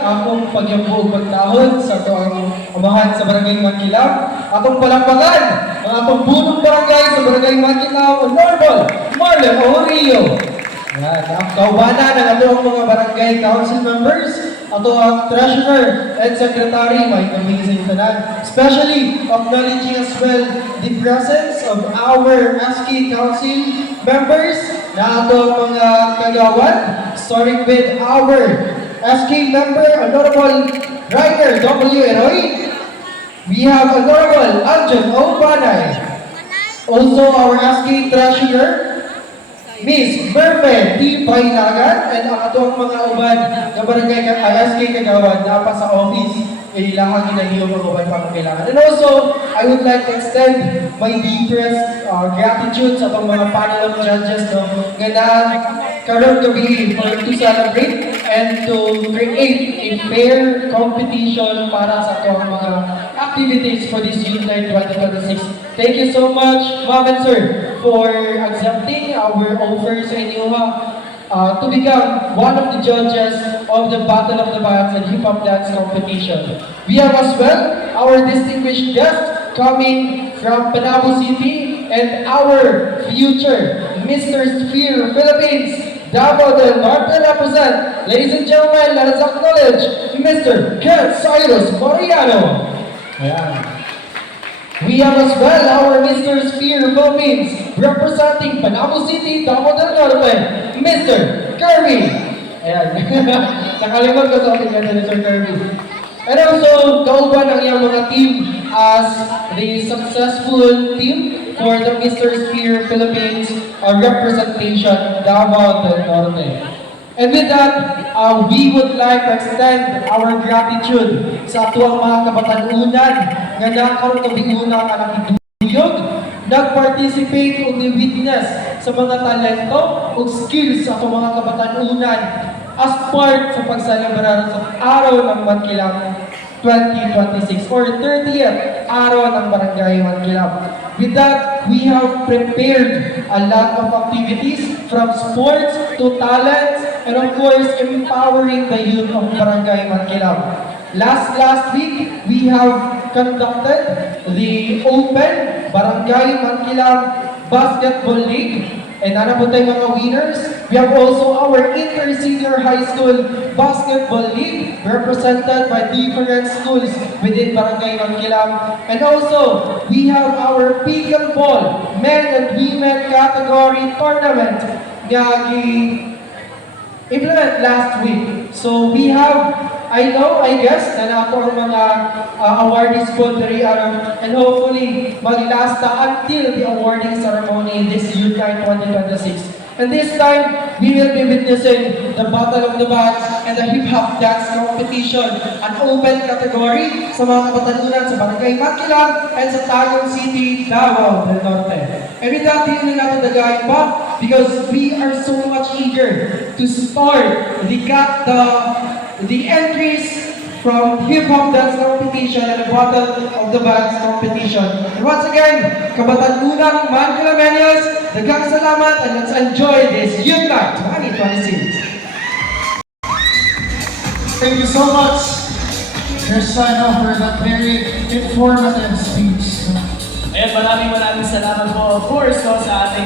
akong pagyabog pagdahon sa atong amahan sa Barangay Makilaw. Atong palakpakan ang atong bunong barangay sa Barangay Makilaw, Honorable Marlon Aurillo. Yan, ang kaubanan ng atong mga barangay council members, ato ang treasurer and secretary, may amazing tanan. Especially acknowledging as well the presence of our ASCII council members na atong mga kagawad, starting with our ASCII member, Honorable Ryder W. Eroy. We have Honorable Anjan O. Panay. Also our ASCII treasurer, Miss Merve T. Painagan, and ang atong mga uban na barangay ASCII kagawad na pa sa office, kailangan ginahiyo mga uban pa kung kailangan. And also, I would like to extend my deepest gratitude sa atong mga panel of judges no, nga karon gabi to celebrate and to create a fair competition para sa atong mga activities for this June 9, 2026. Thank you so much, Ma'am and Sir, for accepting our offer sa inyo to become one of the judges of the Battle of the Bands and Hip Hop Dance Competition. We have as well our distinguished guest coming from Panabo City and our future Mr. Sphere Philippines, Davao del Norte represent. Ladies and gentlemen, let us acknowledge Mr. Ken Cyrus Mariano. Ayan. We have as well our Mr. Sphere Philippines representing Panabo City, Davao del Norte, Mr. Kirby. Ayan. Nakalimot ko sa akin yan, Mr. Kirby. And also, kauban ang iyang mga team as the successful team for the Mr. Sphere Philippines representation, Davao del Norte. And with that, we would like to extend our gratitude sa atuang mga kabatanunan nga nakaroon ng biuna ka nakiduyog, nag-participate o ni-witness sa mga talento o skills sa atong mga kabatanunan as part sa pagsalabrar sa araw ng Mankilang 2026 or 30th araw ng Barangay Mankilang. With that, we have prepared a lot of activities from sports to talents and of course, empowering the youth of Barangay Mankilang. Last week, we have conducted the Open Barangay Mankilang Basketball League. And ano po tayong mga winners? We have also our Inter-Senior High School Basketball League represented by different schools within Barangay Mankilang. And also, we have our pickleball men and women category tournament nga implement last week. So we have, I guess, na nato ang mga awardees po diri and hopefully maglasta until the awarding ceremony this June 9, 2026. And this time, we will be witnessing the Battle of the Bands and the Hip Hop Dance Competition, an open category sa mga kabatanunan sa Barangay Mankilang and sa Tagum City, Davao del Norte. And with that, hindi na natin dagahin pa because we are so much eager to start the entries from Hip Hop Dance Competition and the Battle of the Bands Competition. And once again, kabatanunan Mankilamenyos, daghang salamat and let's enjoy this Youth Night 2026. Thank you so much, Cristiano, for that very informative speech. Ayan, maraming salamat po, of course, no, sa ating